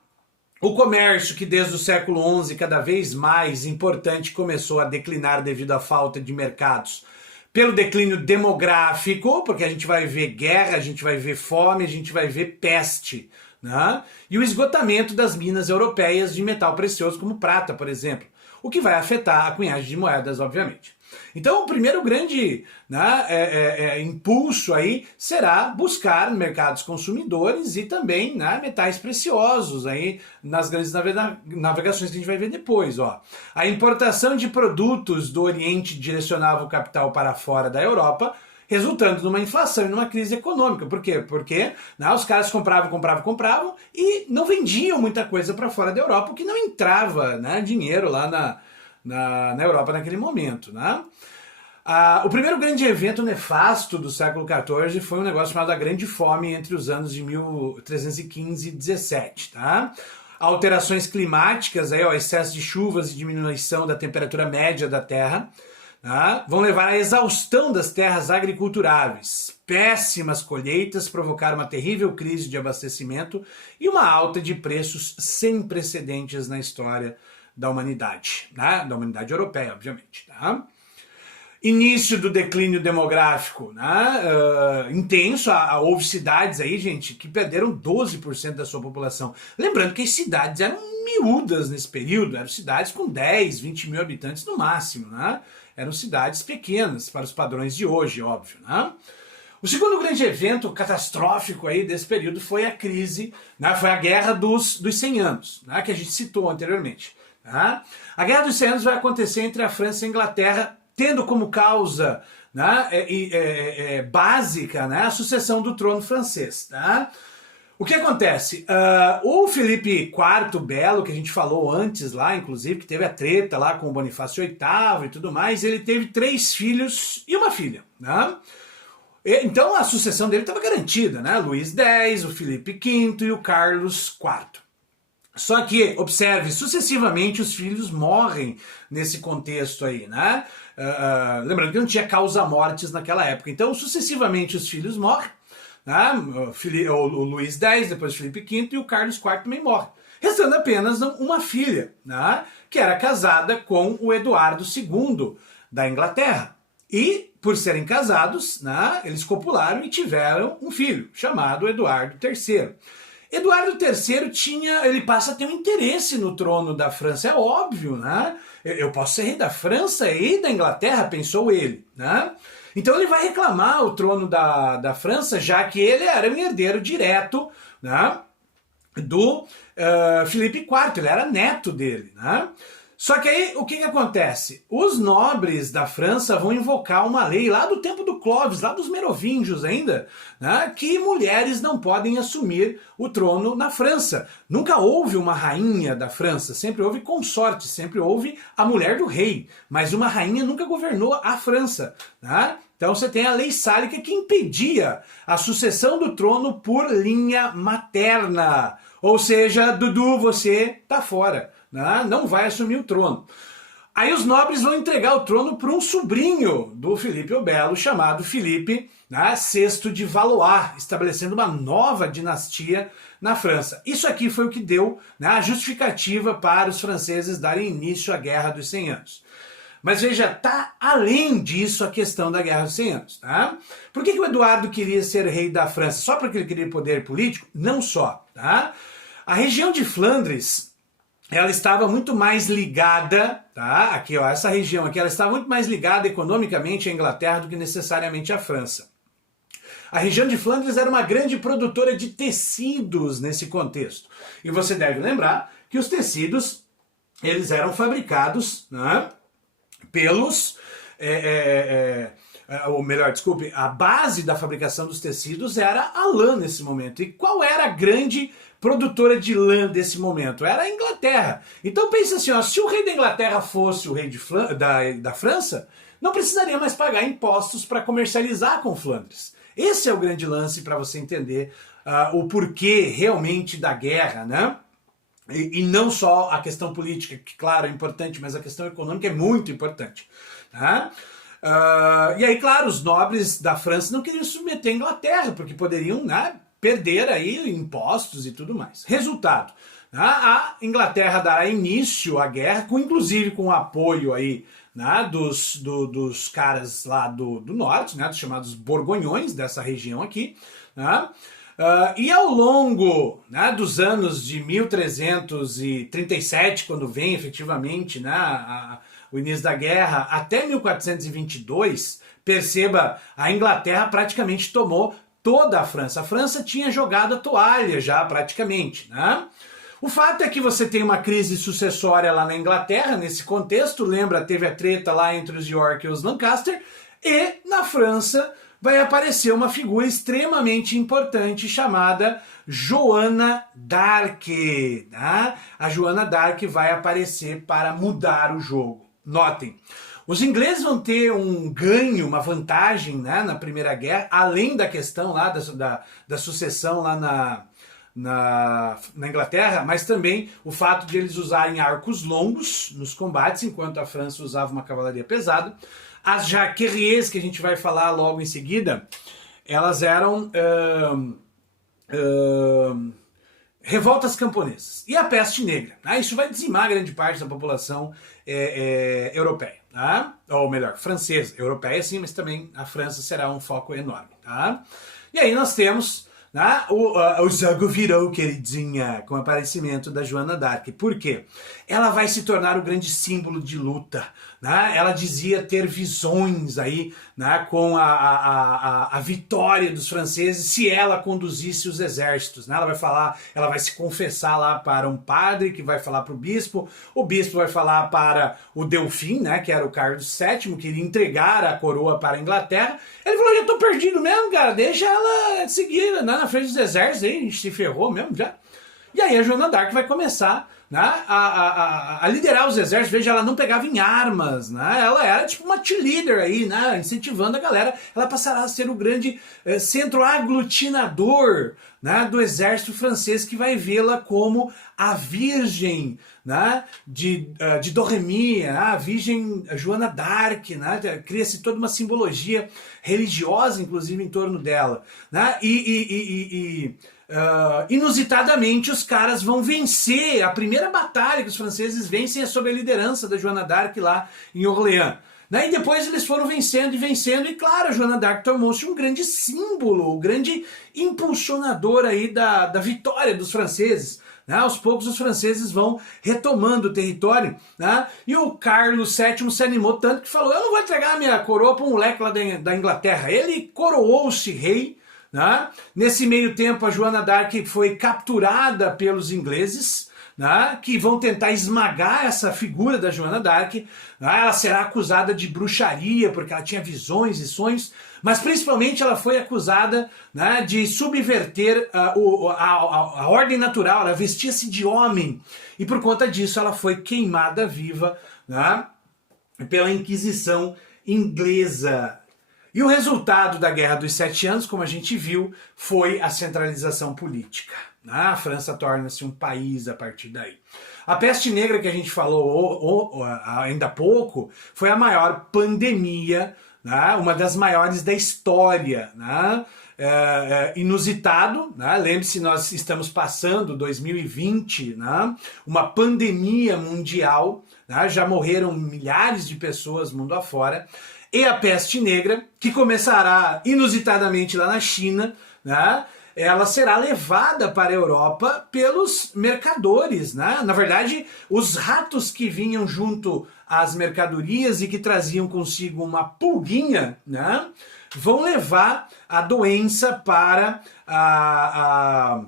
O comércio, que desde o século XI cada vez mais importante, começou a declinar devido à falta de mercados, pelo declínio demográfico, porque a gente vai ver guerra, a gente vai ver fome, a gente vai ver peste, né? E o esgotamento das minas europeias de metal precioso, como prata, por exemplo, o que vai afetar a cunhagem de moedas, obviamente. Então, o primeiro grande, né, impulso aí será buscar mercados consumidores e também, né, metais preciosos aí nas grandes navegações que a gente vai ver depois. Ó. A importação de produtos do Oriente direcionava o capital para fora da Europa, resultando numa inflação e numa crise econômica. Por quê? Porque, né, os caras compravam e não vendiam muita coisa para fora da Europa, o que não entrava, né, dinheiro lá na Europa naquele momento, né? O primeiro grande evento nefasto do século XIV foi um negócio chamado a Grande Fome entre os anos de 1315 e 17, tá? Alterações climáticas, aí, ó, excesso de chuvas e diminuição da temperatura média da terra, tá? Vão levar à exaustão das terras agriculturáveis. Péssimas colheitas provocaram uma terrível crise de abastecimento e uma alta de preços sem precedentes na história da humanidade, né? Da humanidade europeia, obviamente. Tá? Início do declínio demográfico, né? Intenso, houve cidades aí, gente, que perderam 12% da sua população. Lembrando que as cidades eram miúdas nesse período, eram cidades com 10, 20 mil habitantes no máximo, né? Eram cidades pequenas para os padrões de hoje, óbvio, né? O segundo grande evento catastrófico aí desse período foi a crise, né? Foi a Guerra dos 100 Anos, né? Que a gente citou anteriormente. Tá? A Guerra dos 100 Anos vai acontecer entre a França e a Inglaterra, tendo como causa, né, básica, né, a sucessão do trono francês. Tá? O que acontece? O Felipe IV Belo, que a gente falou antes lá, inclusive, que teve a treta lá com o Bonifácio VIII e tudo mais, ele teve 3 filhos e uma filha, né? Então a sucessão dele estava garantida, né? Luís X, o Felipe V e o Carlos IV. Só que, observe, sucessivamente os filhos morrem nesse contexto aí, né? Lembrando que não tinha causa-mortes naquela época. Então, sucessivamente os filhos morrem, né? O Luís X, depois o Felipe V e o Carlos IV também morre. Restando apenas uma filha, né? Que era casada com o Eduardo II da Inglaterra. E, por serem casados, né, eles copularam e tiveram um filho, chamado Eduardo III. Eduardo III ele passa a ter um interesse no trono da França, é óbvio, né? Eu posso ser rei da França e da Inglaterra, pensou ele, né? Então ele vai reclamar o trono da França, já que ele era um herdeiro direto, né, do Felipe IV, ele era neto dele, né? Só que aí, o que acontece? Os nobres da França vão invocar uma lei lá do tempo do Clovis, lá dos merovingios ainda, né, que mulheres não podem assumir o trono na França. Nunca houve uma rainha da França, sempre houve consorte, sempre houve a mulher do rei, mas uma rainha nunca governou a França, né? Então você tem a lei sálica que impedia a sucessão do trono por linha materna. Ou seja, Dudu, você tá fora, né? Não vai assumir o trono. Aí os nobres vão entregar o trono para um sobrinho do Felipe o Belo, chamado Felipe, né, VI de Valois, estabelecendo uma nova dinastia na França. Isso aqui foi o que deu, né, a justificativa para os franceses darem início à Guerra dos 100 Anos. Mas veja, tá além disso a questão da Guerra dos 100 Anos. Tá? Por que o Eduardo queria ser rei da França? Só porque ele queria poder político? Não só. Tá? A região de Flandres, ela estava muito mais ligada, tá? Aqui, ó, essa região aqui, ela estava muito mais ligada economicamente à Inglaterra do que necessariamente à França. A região de Flandres era uma grande produtora de tecidos nesse contexto. E você deve lembrar que os tecidos, eles eram fabricados, né, pelos... ou melhor, desculpe, a base da fabricação dos tecidos era a lã nesse momento. E qual era a grande produtora de lã desse momento? Era a Inglaterra. Então pensa assim, ó, se o rei da Inglaterra fosse o rei da França, não precisaria mais pagar impostos para comercializar com Flandres. Esse é o grande lance para você entender o porquê realmente da guerra, né? E não só a questão política, que claro é importante, mas a questão econômica é muito importante. Tá? E aí, claro, os nobres da França não queriam submeter a Inglaterra, porque poderiam, né, perder aí impostos e tudo mais. Resultado, né, a Inglaterra dará início à guerra, inclusive com o apoio aí, né, dos caras lá do norte, né, dos chamados borgonhões dessa região aqui, né? E ao longo, né, dos anos de 1337, quando vem efetivamente, né, o início da guerra, até 1422, perceba, a Inglaterra praticamente tomou toda a França. A França tinha jogado a toalha já praticamente, né? O fato é que você tem uma crise sucessória lá na Inglaterra, nesse contexto, lembra, teve a treta lá entre os York e os Lancaster, e na França vai aparecer uma figura extremamente importante chamada Joana d'Arc. Né? A Joana d'Arc vai aparecer para mudar o jogo. Notem, os ingleses vão ter um ganho, uma vantagem, né, na Primeira Guerra, além da questão lá da sucessão lá na Inglaterra, mas também o fato de eles usarem arcos longos nos combates, enquanto a França usava uma cavalaria pesada. As Jacqueries, que a gente vai falar logo em seguida, elas eram revoltas camponesas. E a peste negra. Né? Isso vai dizimar grande parte da população europeia. Tá? Ou melhor, francesa. Europeia sim, mas também a França será um foco enorme. Tá? E aí nós temos... o jogo virou, queridinha, com o aparecimento da Joana d'Arc. Por quê? Ela vai se tornar o grande símbolo de luta. Né? Ela dizia ter visões aí, né, com a vitória dos franceses se ela conduzisse os exércitos. Né? Ela vai falar, ela vai se confessar lá para um padre que vai falar para o bispo vai falar para o Delfim, né, que era o Carlos VII, que iria entregar a coroa para a Inglaterra. Ele falou, eu tô perdido mesmo, cara, deixa ela seguir, né? na frente dos exércitos, aí a gente se ferrou mesmo já. E aí a Joana d'Arc vai começar, né, a liderar os exércitos. Veja, ela não pegava em armas, né, ela era tipo uma cheerleader aí, né, incentivando a galera. Ela passará a ser o grande centro aglutinador, né, do exército francês, que vai vê-la como a Virgem, né, de Domremy, a Virgem Joana d'Arc, né, cria-se toda uma simbologia religiosa, inclusive, em torno dela, né, inusitadamente os caras vão vencer, a primeira batalha que os franceses vencem é sob a liderança da Joana d'Arc lá em Orleans. E depois eles foram vencendo e vencendo, e claro, a Joana d'Arc tornou-se um grande símbolo, um grande impulsionador aí da vitória dos franceses. Aos poucos os franceses vão retomando o território, né? E o Carlos VII se animou tanto que falou: eu não vou entregar a minha coroa para um moleque lá da Inglaterra. Ele coroou-se rei, né? Nesse meio tempo a Joana d'Arc foi capturada pelos ingleses, né, que vão tentar esmagar essa figura da Joana d'Arc. Né? Ela será acusada de bruxaria, porque ela tinha visões e sonhos, mas principalmente ela foi acusada, né, de subverter a ordem natural. Ela vestia-se de homem, e por conta disso ela foi queimada viva, né, pela Inquisição inglesa. E o resultado da Guerra dos 7 Anos, como a gente viu, foi a centralização política. A França torna-se um país a partir daí. A peste negra que a gente falou ainda há pouco foi a maior pandemia, né? Uma das maiores da história. Né? Inusitado, né? Lembre-se, nós estamos passando 2020, né? Uma pandemia mundial, né? Já morreram milhares de pessoas mundo afora. E a peste negra, que começará inusitadamente lá na China, né? Ela será levada para a Europa pelos mercadores, né? Na verdade, os ratos que vinham junto às mercadorias e que traziam consigo uma pulguinha, né, vão levar a doença para a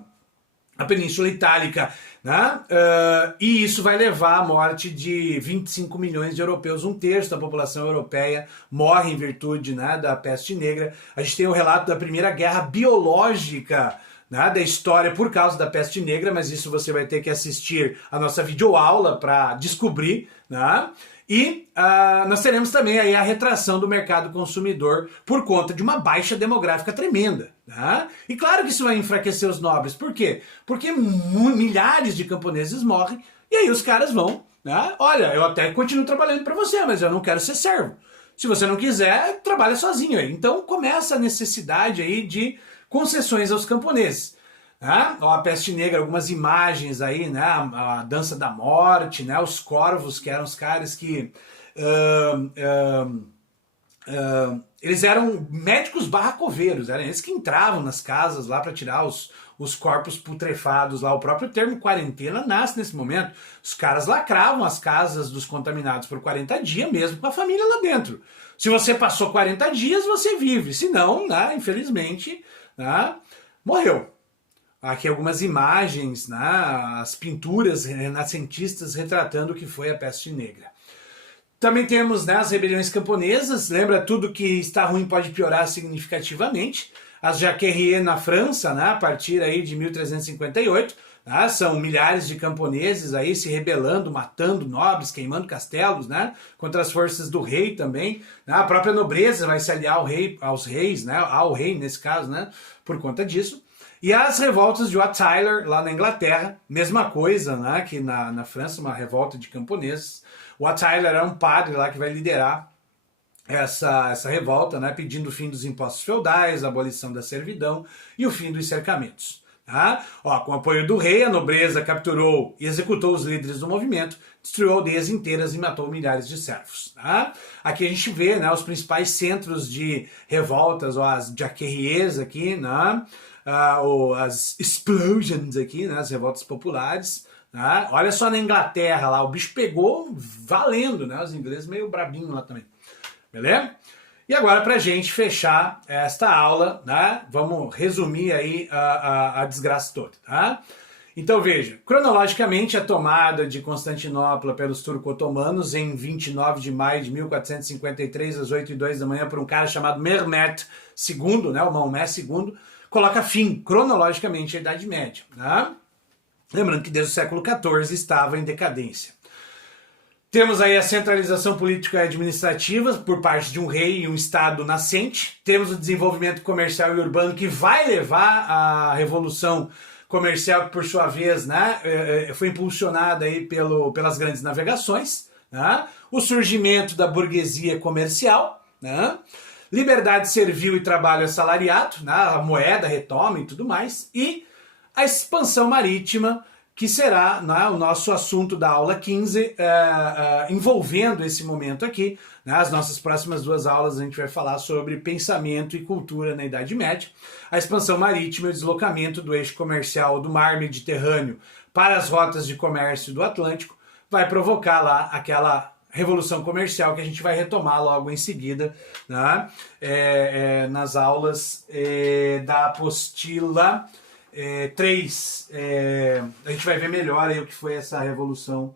Península Itálica, né? E isso vai levar à morte de 25 milhões de europeus. 1/3 da população europeia morre em virtude, né, da peste negra. A gente tem o relato da primeira guerra biológica, né, da história por causa da peste negra, mas isso você vai ter que assistir a nossa videoaula para descobrir, né? E nós teremos também aí a retração do mercado consumidor por conta de uma baixa demográfica tremenda. Né? E claro que isso vai enfraquecer os nobres. Por quê? Porque milhares de camponeses morrem e aí os caras vão, né? Olha, eu até continuo trabalhando para você, mas eu não quero ser servo. Se você não quiser, trabalha sozinho aí. Então começa a necessidade aí de concessões aos camponeses. Né? A peste negra, algumas imagens aí, né? A dança da morte, né? Os corvos, que eram os caras que eles eram médicos coveiros, eram eles que entravam nas casas lá para tirar os corpos putrefados lá. O próprio termo quarentena nasce nesse momento. Os caras lacravam as casas dos contaminados por 40 dias, mesmo com a família lá dentro. Se você passou 40 dias, você vive. Se não, né, infelizmente, né, morreu. Aqui algumas imagens, né, as pinturas renascentistas retratando o que foi a peste negra. Também temos, né, as rebeliões camponesas. Lembra, tudo que está ruim pode piorar significativamente. As Jacquerie na França, né, a partir aí de 1358, né, são milhares de camponeses aí se rebelando, matando nobres, queimando castelos, né, contra as forças do rei também. Né, a própria nobreza vai se aliar aos reis, né, ao rei nesse caso, né, por conta disso. E as revoltas de Wat Tyler, lá na Inglaterra, mesma coisa, né, que na França, uma revolta de camponeses. Wat Tyler é um padre lá que vai liderar essa revolta, né, pedindo o fim dos impostos feudais, a abolição da servidão e o fim dos cercamentos. Tá? Com o apoio do rei, a nobreza capturou e executou os líderes do movimento, destruiu aldeias inteiras e matou milhares de servos. Tá? Aqui a gente vê, né, os principais centros de revoltas, as Jacqueries aqui, né, as explosions aqui, né, as revoltas populares. Né? Olha só na Inglaterra lá, o bicho pegou valendo, né, os ingleses meio brabinhos lá também. Beleza? E agora, para a gente fechar esta aula, né, vamos resumir aí a desgraça toda. Tá? Então veja, cronologicamente a tomada de Constantinopla pelos turco-otomanos em 29 de maio de 1453, às 8h02 da manhã, por um cara chamado Mehmed II, né, o Maomé II, coloca fim, cronologicamente, à Idade Média. Tá? Lembrando que desde o século XIV estava em decadência. Temos aí a centralização política e administrativa por parte de um rei e um estado nascente. Temos o desenvolvimento comercial e urbano que vai levar à revolução comercial, que por sua vez, né, foi impulsionada aí pelas grandes navegações. Né? O surgimento da burguesia comercial, né? Liberdade servil e trabalho assalariado, né? A moeda retoma e tudo mais. E a expansão marítima, que será, né, o nosso assunto da aula 15, envolvendo esse momento aqui. Né, as nossas próximas 2 aulas a gente vai falar sobre pensamento e cultura na Idade Média. A expansão marítima e o deslocamento do eixo comercial do mar Mediterrâneo para as rotas de comércio do Atlântico vai provocar lá aquela revolução comercial que a gente vai retomar logo em seguida, né, nas aulas da apostila 3, a gente vai ver melhor aí o que foi essa revolução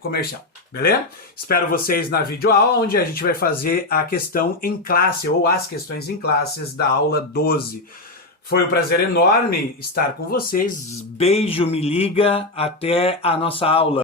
comercial, beleza? Espero vocês na videoaula, onde a gente vai fazer a questão em classe, ou as questões em classes da aula 12. Foi um prazer enorme estar com vocês, beijo, me liga, até a nossa aula.